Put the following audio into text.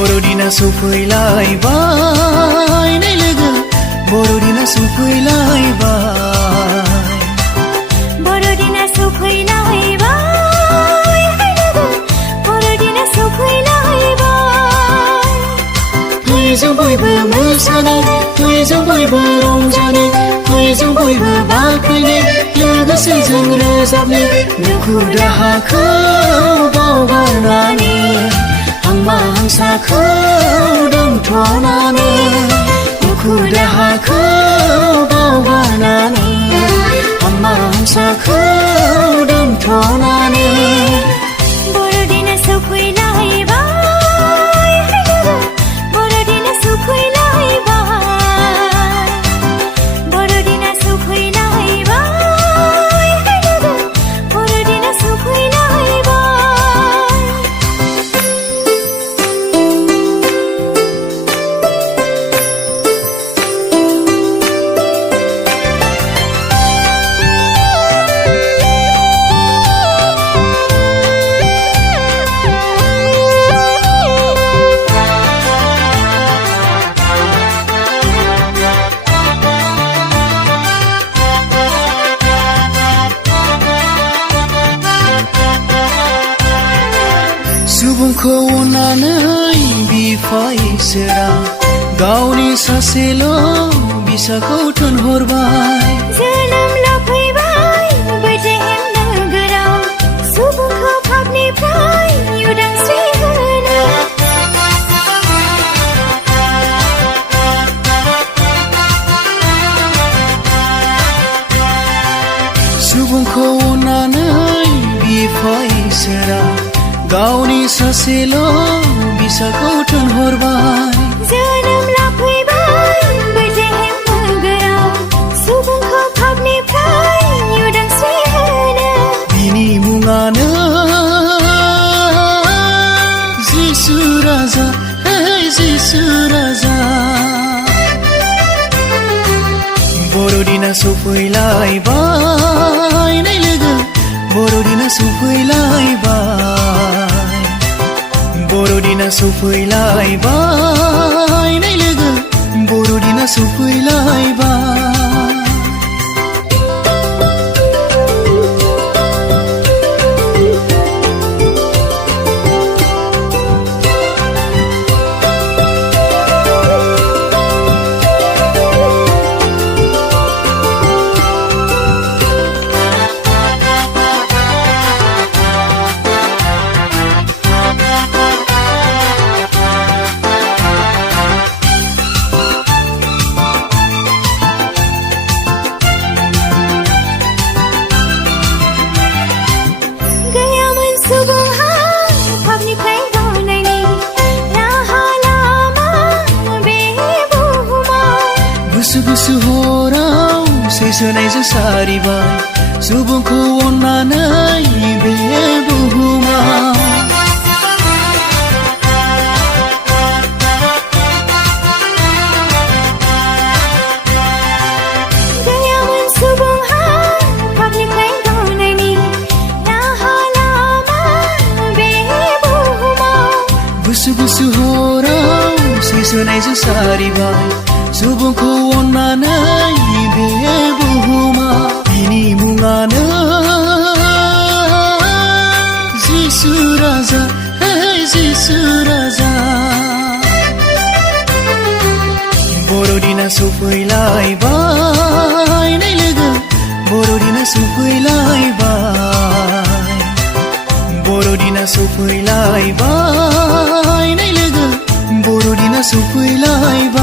Borodinna sofwilaibai नै logo Borodinna sofwilaibai Borodinna sofwilaibai hai logo Borodinna sofwilaibai फैजों बयबो मोसानो फैजों बयबो रंजानो फैजों बयबो बाख्नायनो लोगोसे जों रोजाबनो दुखु दाहाखौ बावगारनानै हांमा हांसाखौ दोनथ'नानै दुखु दाहाखौ बावगारनानै हांमा हांसाखौ दोनथ'नानै Borodinna sofwilaibai hai logo Borodinna sofwilaibai Borodinna sofwilaibai hai logo Borodinna sofwilaibai सुबुंखौ अननानै बिफा इसोरा गावनि सासेल' बिसाखौ थोनहरबाय जोनोम लाफैबाय बेथलेहेम नोगोराव सुबुंखौ पापनिफ्राय उदांस्रि होनो सुबुंखौ अननानै बिफा इसोरा गावनि सासेल' बिसाखौ थोनहरबाय जोनोम लाफैबाय बेथलेहेम नोगोराव सुबुंखौ पापनिफ्राय उदांस्रि होनो बिनि मुङानो जिसु राजा जिसु राजा Borodinna sofwilaibai नै logo Borodinna sofwilaibai Borodinna sofwilaibai नै लोगो Borodinna sofwilaibai गैयामोन सुबुंहा पापनिफ्राय गनायनि राहा लामा बे बुहुमाव गुसु गुसु हराव सैसोनायजों सारिबाय सुबुंखौ अननानै बे बुहुमाव गैयामोन सुबुंहा पापनिफ्राय गनायनि राहा लामा बे बुहुमाव गुसु गुसु हराव सैसोनायजों सारिबाय सुबुंखौ अननानै बे बुहुमाव बिनि मुङानो जिसु राजा जिसु राजा Borodinna sofwilaibai नै logo Borodinna sofwilaibai Borodinna sofwilaibai नै लोगो Borodinna sofwilaibai